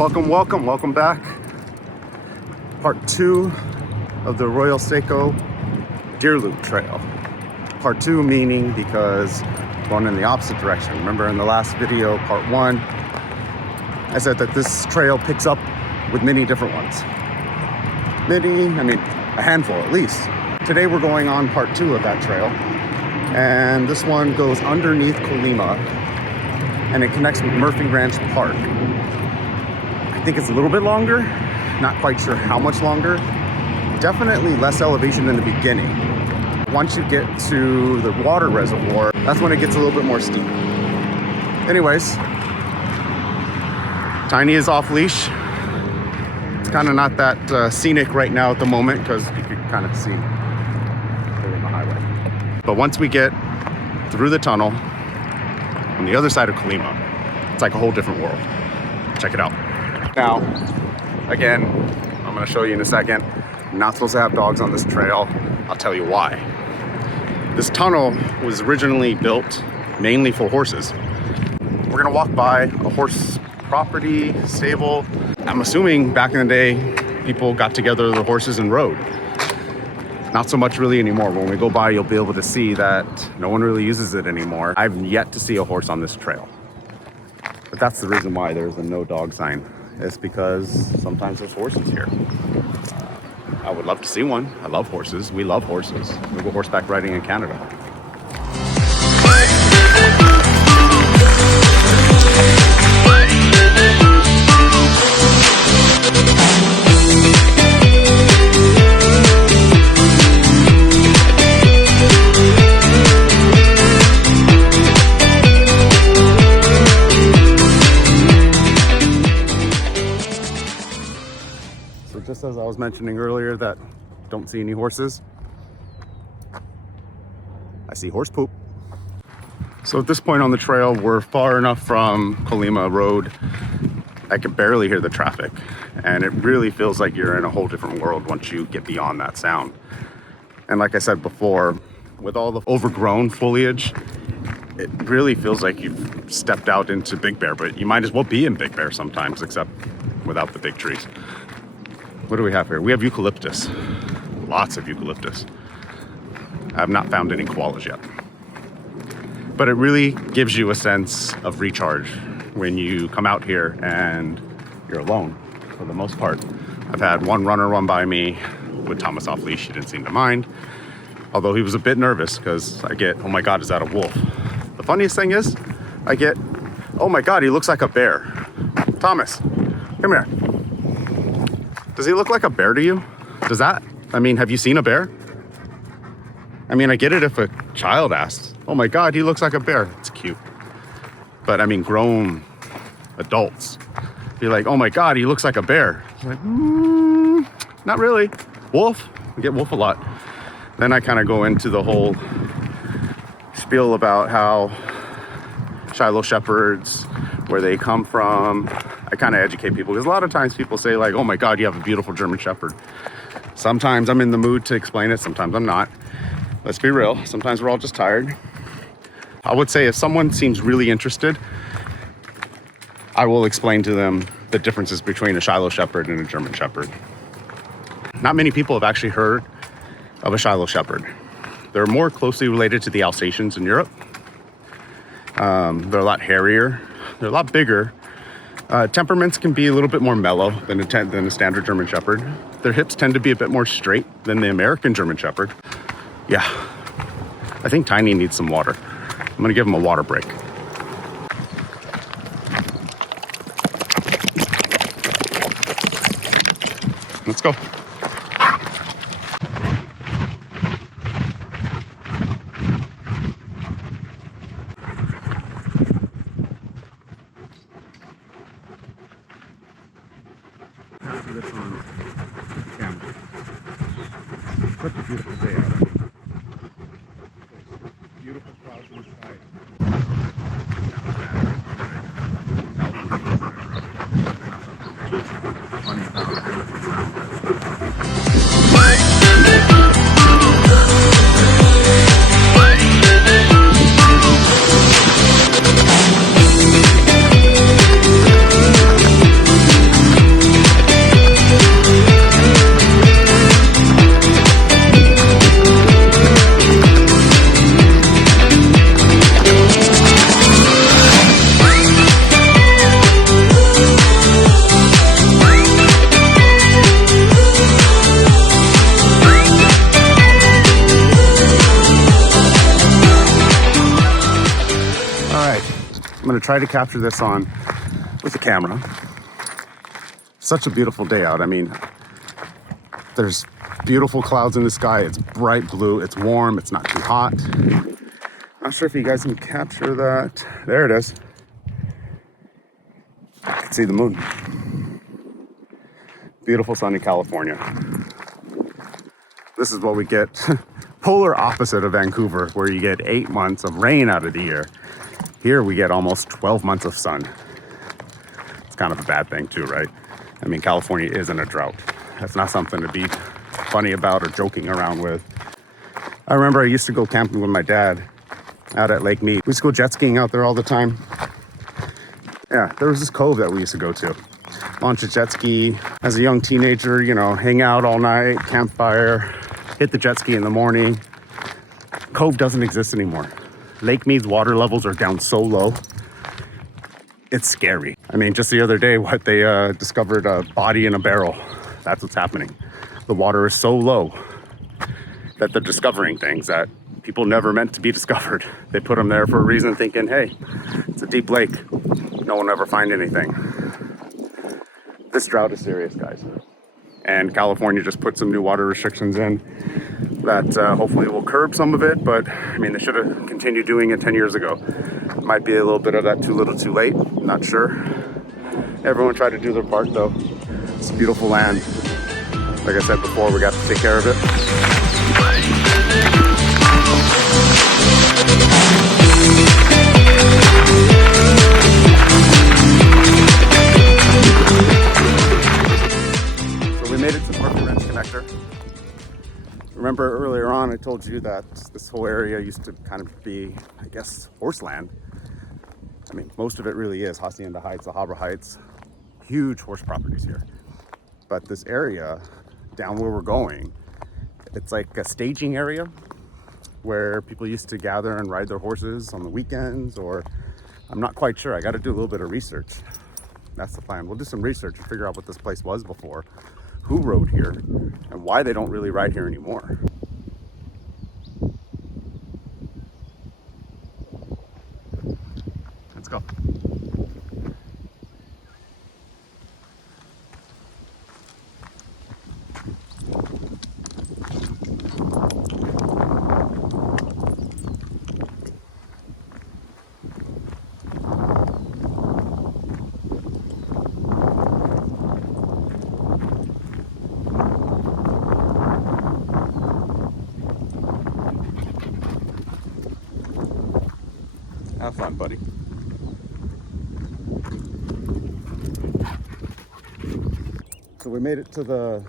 Welcome back. Part 2 of the Royal Seco Deer Loop Trail. Part 2 meaning because going in the opposite direction. Remember in the last video, part 1, I said that this trail picks up with many different ones. A handful at least. Today we're going on part 2 of that trail, and this one goes underneath Colima and it connects with Murphy Ranch Park. I think it's a little bit longer, not quite sure how much longer. Definitely less elevation in the beginning. Once you get to the water reservoir, that's when it gets a little bit more steep. Anyways, Tiny is off leash. It's kind of not that scenic right now at the moment because you can kind of see they're in the highway. But once we get through the tunnel on the other side of Colima, it's like a whole different world. Check it out. Now, again, I'm going to show you in a second. You're not supposed to have dogs on this trail. I'll tell you why. This tunnel was originally built mainly for horses. We're going to walk by a horse property, stable. I'm assuming back in the day, people got together the horses and rode. Not so much really anymore. When we go by, you'll be able to see that no one really uses it anymore. I've yet to see a horse on this trail. But that's the reason why there's a no dog sign. It's because sometimes there's horses here. I would love to see one. I love horses. We love horses. We go horseback riding in Canada. Just as I was mentioning earlier that don't see any horses, I see horse poop. So at this point on the trail, we're far enough from Colima Road, I can barely hear the traffic. And it really feels like you're in a whole different world once you get beyond that sound. And like I said before, with all the overgrown foliage, it really feels like you've stepped out into Big Bear, but you might as well be in Big Bear sometimes, except without the big trees. What do we have here? We have eucalyptus. Lots of eucalyptus. I have not found any koalas yet. But it really gives you a sense of recharge when you come out here and you're alone for the most part. I've had one runner run by me with Thomas off leash. He didn't seem to mind. Although he was a bit nervous because I get, oh my God, is that a wolf? The funniest thing is, I get, oh my God, he looks like a bear. Thomas, come here. Does he look like a bear to you? Have you seen a bear? I get it if a child asks, oh my God, he looks like a bear. It's cute. But grown adults be like, oh my God, he looks like a bear. I'm like, not really. Wolf, I get wolf a lot. Then I kind of go into the whole spiel about how Shiloh Shepherds, where they come from. I kind of educate people because a lot of times people say like, oh my God, you have a beautiful German Shepherd. Sometimes I'm in the mood to explain it. Sometimes I'm not. Let's be real. Sometimes we're all just tired. I would say if someone seems really interested, I will explain to them the differences between a Shiloh Shepherd and a German Shepherd. Not many people have actually heard of a Shiloh Shepherd. They're more closely related to the Alsatians in Europe. They're a lot hairier. They're a lot bigger. Temperaments can be a little bit more mellow than a standard German Shepherd. Their hips tend to be a bit more straight than the American German Shepherd. Yeah, I think Tiny needs some water. I'm gonna give him a water break. Let's go. This on camera. Such a beautiful day out. Beautiful clouds in the sky. try to capture this on with the camera. Such a beautiful day out. I mean, there's beautiful clouds in the sky. It's bright blue. It's warm. It's not too hot. Not sure if you guys can capture that. There it is. You can see the moon. Beautiful sunny California. This is what we get. Polar opposite of Vancouver, where you get 8 months of rain out of the year. Here we get almost 12 months of sun. It's kind of a bad thing too, right? I mean, California is in a drought. That's not something to be funny about or joking around with. I remember I used to go camping with my dad out at Lake Mead. We used to go jet skiing out there all the time. Yeah, there was this cove that we used to go to. Launch a jet ski as a young teenager, you know, hang out all night, campfire, hit the jet ski in the morning. Cove doesn't exist anymore. Lake Mead's water levels are down so low. It's scary. I mean, just the other day, they discovered a body in a barrel. That's what's happening. The water is so low that they're discovering things that people never meant to be discovered. They put them there for a reason, thinking, hey, it's a deep lake. No one will ever find anything. This drought is serious, guys. And California just put some new water restrictions in that hopefully will curb some of it. But I mean, they should have continued doing it 10 years ago. Might be a little bit of that too little too late. Not sure. Everyone tried to do their part though. It's a beautiful land. Like I said before, we got to take care of it. So we made it to the Whittier connector. Remember earlier on I told you that this whole area used to kind of be, I guess, horse land. I mean, most of it really is. Hacienda Heights, the Harbor Heights, huge horse properties here. But this area down where we're going, it's like a staging area where people used to gather and ride their horses on the weekends, or I'm not quite sure. I got to do a little bit of research. That's the plan. We'll do some research and figure out what this place was before, who rode here, and why they don't really ride here anymore. Let's go. Have fun, buddy. So we made it to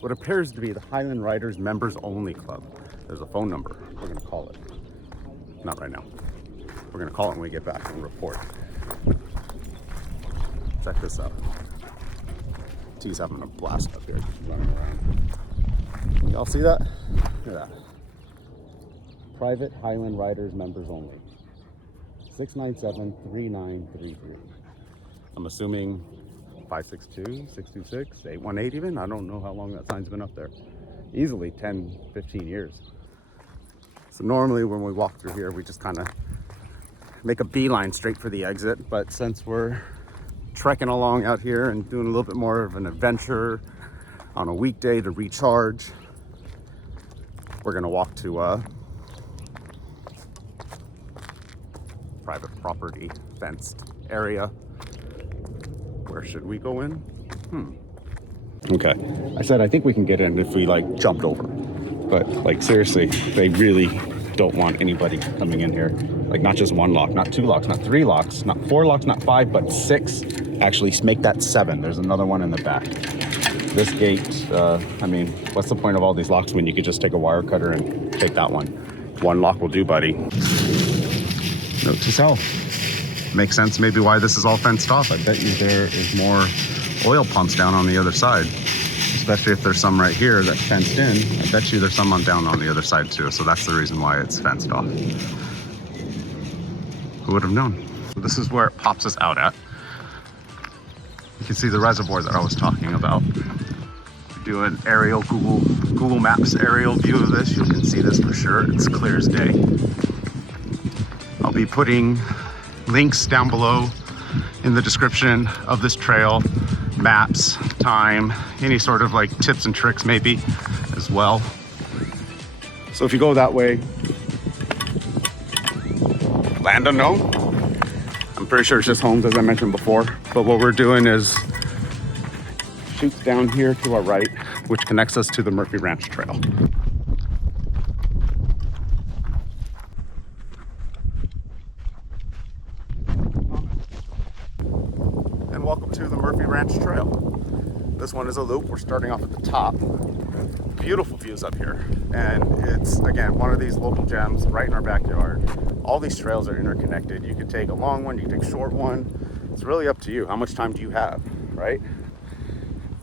what appears to be the Highland Riders Members Only Club. There's a phone number. We're gonna call it. Not right now. We're gonna call it when we get back and report. Check this out. T's having a blast up here, running around. Y'all see that? Look at that. Private Highland Riders Members Only. 697-3933. I'm assuming 562-626-818 even. I don't know how long that sign's been up there. Easily 10, 15 years. So normally when we walk through here, we just kind of make a beeline straight for the exit. But since we're trekking along out here and doing a little bit more of an adventure on a weekday to recharge, we're gonna walk to private property fenced area. Where should we go in? Okay, I said I think we can get in if we like jumped over, but like seriously, they really don't want anybody coming in here. Like not just one lock, not two locks, not three locks, not four locks, not five, but six. Actually make that seven. There's another one in the back. This gate, I mean, what's the point of all these locks when you could just take a wire cutter and take that one? One lock will do, buddy. Note to self. Makes sense maybe why this is all fenced off. I bet you there is more oil pumps down on the other side, especially if there's some right here that's fenced in. I bet you there's some down on the other side too, so that's the reason why it's fenced off. Who would have known? So this is where it pops us out at. You can see the reservoir that I was talking about. Do an aerial Google Maps aerial view of this, you can see this for sure. It's clear as day. I'll be putting links down below in the description of this trail, maps, time, any sort of like tips and tricks maybe as well. So if you go that way, land unknown. I'm pretty sure it's just homes, as I mentioned before. But what we're doing is shoots down here to our right, which connects us to the Murphy Ranch Trail. And welcome to the Murphy Ranch Trail. This one is a loop. We're starting off at the top. Beautiful views up here. And it's, again, one of these local gems right in our backyard. All these trails are interconnected. You could take a long one, you can take a short one. It's really up to you. How much time do you have, right?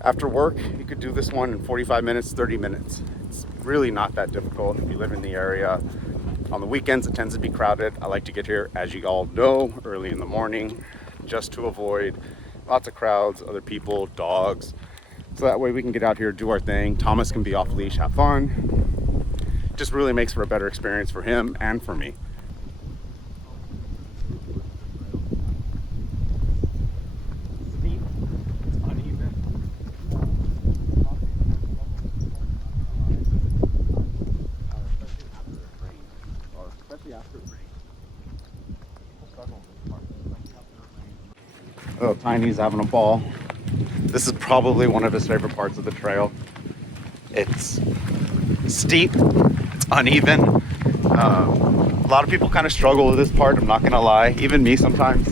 After work, you could do this one in 45 minutes, 30 minutes. It's really not that difficult if you live in the area. On the weekends, it tends to be crowded. I like to get here, as you all know, early in the morning, just to avoid lots of crowds, other people, dogs. So that way we can get out here, do our thing. Thomas can be off leash, have fun. Just really makes for a better experience for him and for me. Oh, Tiny's having a ball. This is probably one of his favorite parts of the trail. It's steep, it's uneven. A lot of people kind of struggle with this part, I'm not gonna lie, even me sometimes.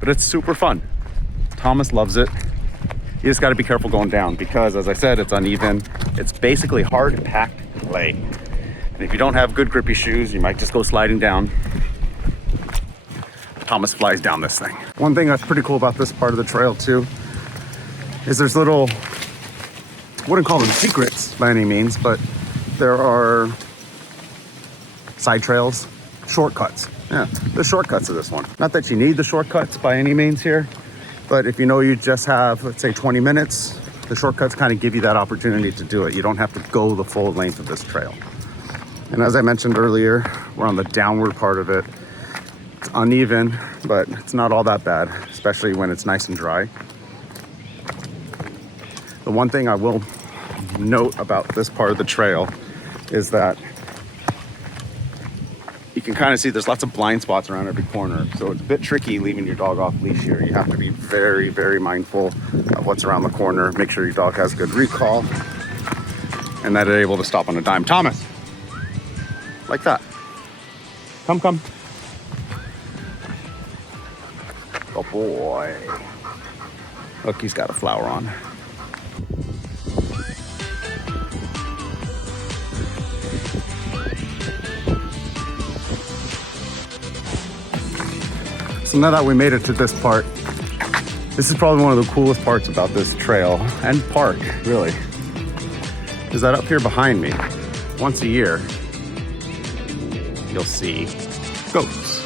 But it's super fun. Thomas loves it. You just gotta be careful going down because, as I said, it's uneven. It's basically hard packed clay. And if you don't have good grippy shoes, you might just go sliding down. Thomas flies down this thing. One thing that's pretty cool about this part of the trail too is there's little, I wouldn't call them secrets by any means, but there are side trails, shortcuts. Yeah, there's shortcuts to this one. Not that you need the shortcuts by any means here, but if you know you just have, let's say 20 minutes, the shortcuts kind of give you that opportunity to do it. You don't have to go the full length of this trail. And as I mentioned earlier, we're on the downward part of it. It's uneven, but it's not all that bad, especially when it's nice and dry. The one thing I will note about this part of the trail is that you can kind of see there's lots of blind spots around every corner. So it's a bit tricky leaving your dog off leash here. You have to be very, very mindful of what's around the corner. Make sure your dog has good recall and that it's able to stop on a dime. Thomas, like that. Come. Oh boy. Look, he's got a flower on. So now that we made it to this part, this is probably one of the coolest parts about this trail and park, really, is that up here behind me, once a year, you'll see goats.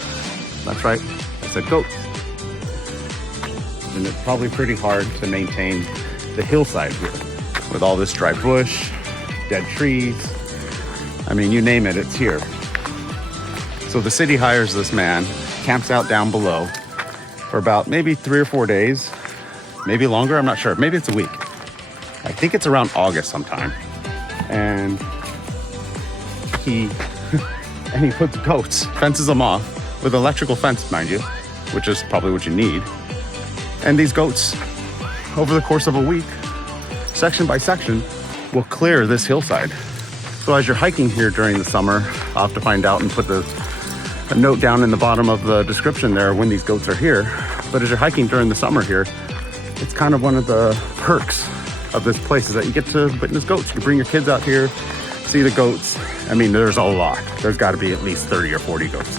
That's right, I said goats. And it's probably pretty hard to maintain the hillside here with all this dry bush, dead trees. I mean, you name it, it's here. So the city hires this man, camps out down below for about maybe 3 or 4 days, maybe longer, I'm not sure. Maybe it's a week. I think it's around August sometime. And he puts goats, fences them off with electrical fence, mind you, which is probably what you need. And these goats, over the course of a week, section by section, will clear this hillside. So as you're hiking here during the summer, I'll have to find out and put a note down in the bottom of the description there when these goats are here. But as you're hiking during the summer here, it's kind of one of the perks of this place is that you get to witness goats. You can bring your kids out here, see the goats. I mean, there's a lot. There's got to be at least 30 or 40 goats.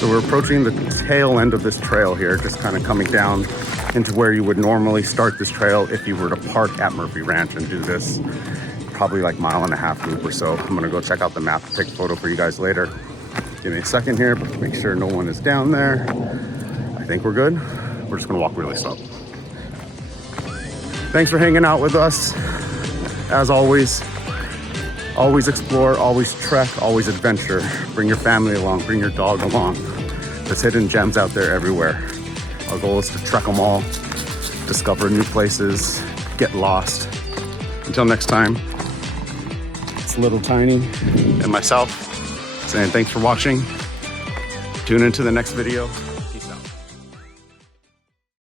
So we're approaching the tail end of this trail here, just kind of coming down into where you would normally start this trail if you were to park at Murphy Ranch and do this probably like 1.5 mile loop or so. I'm gonna go check out the map, take a photo for you guys later. Give me a second here, but make sure no one is down there. I think we're good. We're just gonna walk really slow. Thanks for hanging out with us. As always explore, always trek, always adventure. Bring your family along, bring your dog along. There's hidden gems out there everywhere. Our goal is to trek them all, discover new places, get lost. Until next time, it's Little Tiny and myself saying thanks for watching. Tune into the next video.